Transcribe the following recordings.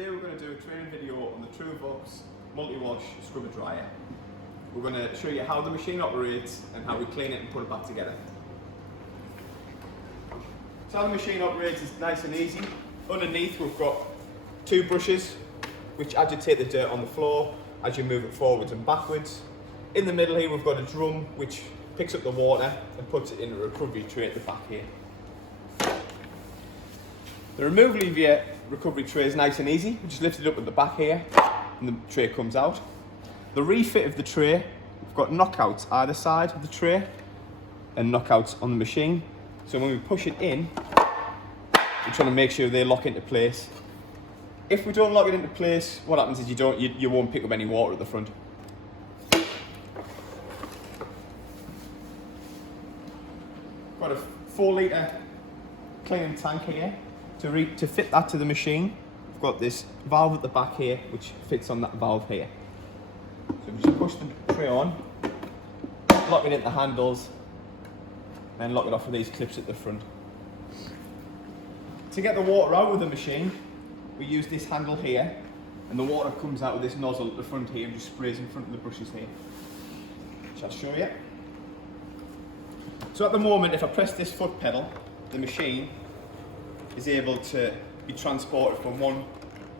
Today we're going to do a training video on the Truvox Multiwash scrubber dryer. We're going to show you how the machine operates and how we clean it and put it back together. So how the machine operates is nice and easy. Underneath we've got two brushes which agitate the dirt on the floor as you move it forwards and backwards. In the middle here we've got a drum which picks up the water and puts it in a recovery tray at the back here. The removal of your recovery tray is nice and easy. You just lift it up at the back here and the tray comes out. The refit of the tray, we've got knockouts either side of the tray and knockouts on the machine. So when we push it in, we're trying to make sure they lock into place. If we don't lock it into place, what happens is you won't pick up any water at the front. Got a 4 litre cleaning tank here. To fit that to the machine, we've got this valve at the back here which fits on that valve here. So we just push the tray on, lock it into the handles, then lock it off with these clips at the front. To get the water out of the machine, we use this handle here, and the water comes out with this nozzle at the front here and just sprays in front of the brushes here. Which I'll show you. So at the moment, if I press this foot pedal, the machine is able to be transported from one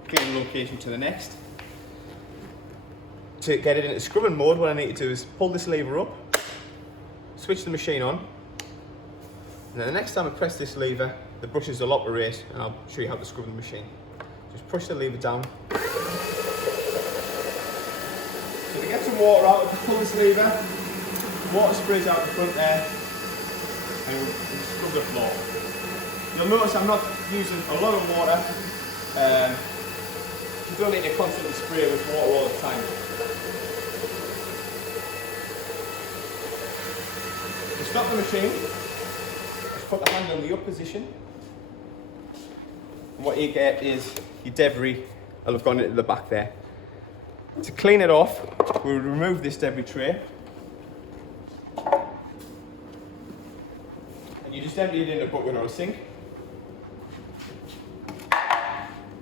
cleaning location to the next. To get it into scrubbing mode, what I need to do is pull this lever up, switch the machine on, and then the next time I press this lever, the brushes will operate, and I'll show you how to scrub the machine. Just push the lever down. So to get some water out, if you pull this lever, water sprays out the front there, and we'll scrub the floor. You'll notice I'm not using a lot of water. You don't need to constantly spray with water all the time. To stop the machine, just put the hand in the up position. And what you get is your debris will have gone into the back there. To clean it off, we'll remove this debris tray. And you just empty it in a bucket or a sink.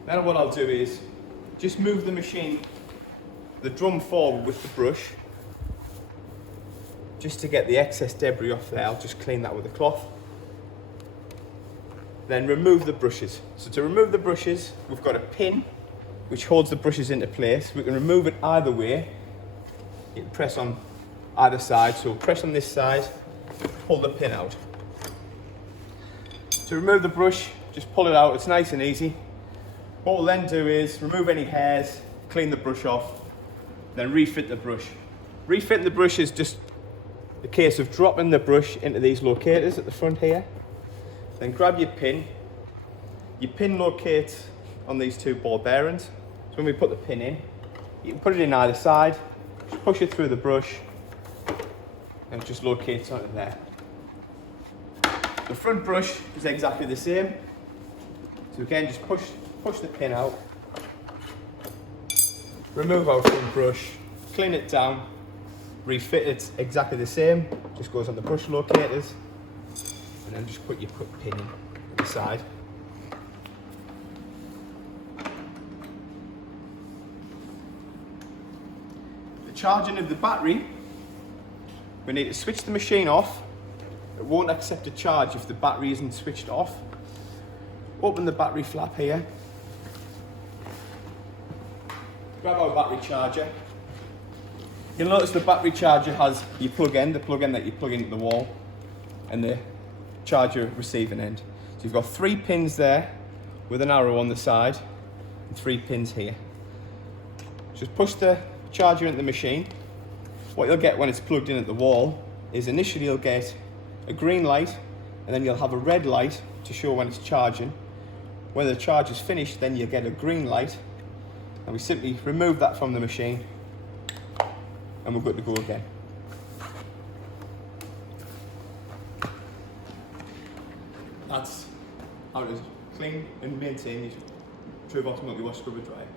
Then what I'll do is just move the machine, the drum forward with the brush, just to get the excess debris off there. I'll just clean that with a cloth. Then remove the brushes. So to remove the brushes, we've got a pin which holds the brushes into place. We can remove it either way. You can press on either side. So press on this side, pull the pin out. To remove the brush, just pull it out. It's nice and easy. What we'll then do is remove any hairs, clean the brush off, then refit the brush. Refitting the brush is just a case of dropping the brush into these locators at the front here. Then grab your pin. Your pin locates on these two ball bearings. So when we put the pin in, you can put it in either side, just push it through the brush, and it just locates onto there. The front brush is exactly the same. So again, just push the pin out, remove our front brush, clean it down, refit it exactly the same, just goes on the brush locators, and then just put your pin in at the side. The charging of the battery, we need to switch the machine off. It won't accept a charge if the battery isn't switched off. Open the battery flap here. Grab our battery charger. You'll notice the battery charger has your plug-in, the plug-in that you plug into the wall, and the charger receiving end. So you've got 3 pins there with an arrow on the side and 3 pins here. Just push the charger into the machine. What you'll get when it's plugged in at the wall is initially you'll get a green light, and then you'll have a red light to show when it's charging. When the charge is finished, then you'll get a green light, and we simply remove that from the machine, and we're good to go again. That's how to clean and maintain your Truvox Multiwash scrubber dryer.